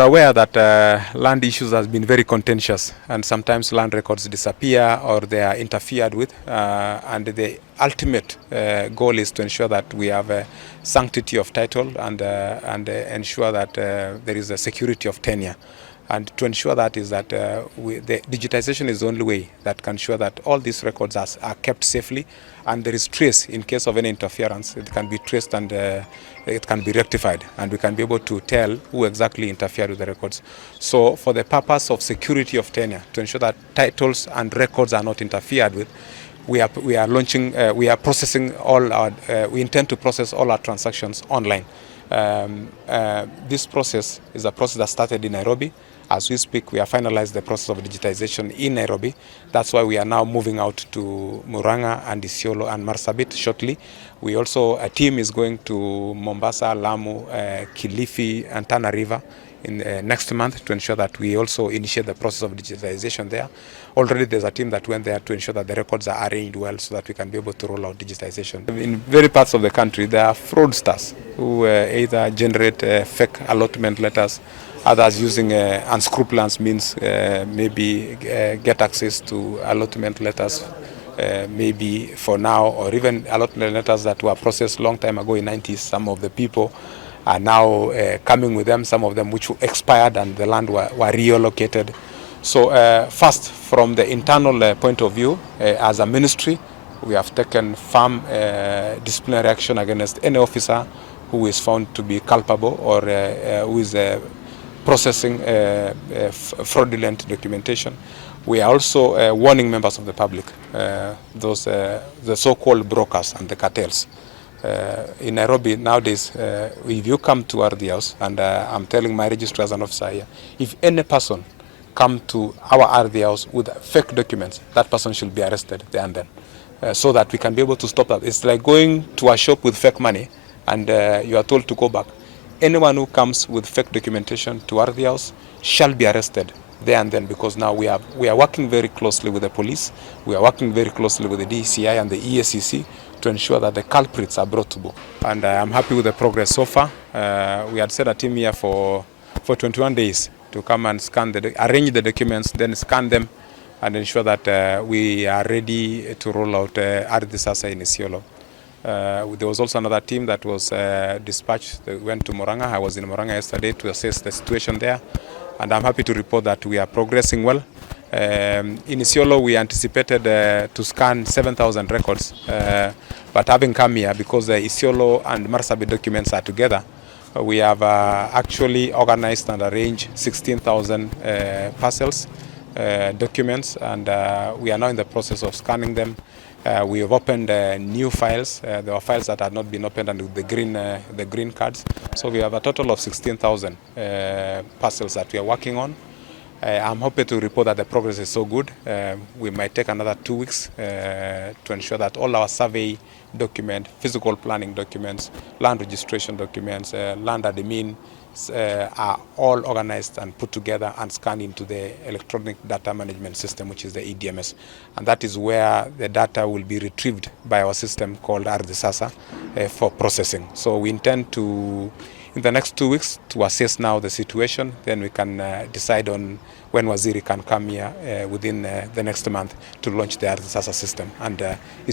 Aware that land issues has been very contentious, and sometimes land records disappear or they are interfered with, and the ultimate goal is to ensure that we have a sanctity of title and ensure that there is a security of tenure. And to ensure that is that the digitization is the only way that can ensure that all these records are kept safely, and there is trace in case of any interference. It can be traced and it can be rectified, and we can be able to tell who exactly interfered with the records. So for the purpose of security of tenure, to ensure that titles and records are not interfered with, we are processing all our, we intend to process all our transactions online. This process is a process that started in Nairobi. As we speak, we have finalized the process of digitization in Nairobi. That's why we are now moving out to Murang'a and Isiolo and Marsabit shortly. We also, a team is going to Mombasa, Lamu, Kilifi and Tana River in next month to ensure that we also initiate the process of digitization there. Already there's a team that went there to ensure that the records are arranged well so that we can be able to roll out digitization. In very parts of the country, there are fraudsters who either generate fake allotment letters, others using unscrupulous means, maybe get access to allotment letters, maybe for now, or even allotment letters that were processed long time ago in the 90s. Some of the people are now coming with them, some of them which expired and the land were reallocated. So first, from the internal point of view, as a ministry, we have taken firm disciplinary action against any officer who is found to be culpable or who is processing fraudulent documentation. We are also warning members of the public, the so-called brokers and the cartels. In Nairobi nowadays, if you come to RD House, and I'm telling my registrar as an officer here, if any person come to our RD House with fake documents, that person should be arrested there and then, so that we can be able to stop that. It's like going to a shop with fake money and you are told to go back. Anyone who comes with fake documentation to RD House shall be arrested there and then, because now we are working very closely with the police, we are working very closely with the DCI and the EACC to ensure that the culprits are brought to book. And I'm happy with the progress so far. We had set a team here for 21 days to come and scan arrange the documents, then scan them and ensure that we are ready to roll out Ardhi in Isiolo. There was also another team that was dispatched. They went to Murang'a. I was in Murang'a yesterday to assess the situation there, and I'm happy to report that we are progressing well. In Isiolo, we anticipated to scan 7,000 records, but having come here, because the Isiolo and Marsabit documents are together, we have actually organized and arranged 16,000 parcels, documents, and we are now in the process of scanning them. We have opened new files. There were files that had not been opened, and with the green cards. So we have a total of 16,000 parcels that we are working on. I'm happy to report that the progress is so good. We might take another 2 weeks to ensure that all our survey documents, physical planning documents, land registration documents, land admin are all organized and put together and scanned into the electronic data management system, which is the EDMS. And that is where the data will be retrieved by our system called Ardhi for processing. So we intend to, in the next 2 weeks, to assess now the situation. Then we can decide on when Waziri can come here within the next month to launch the Ardhi system. And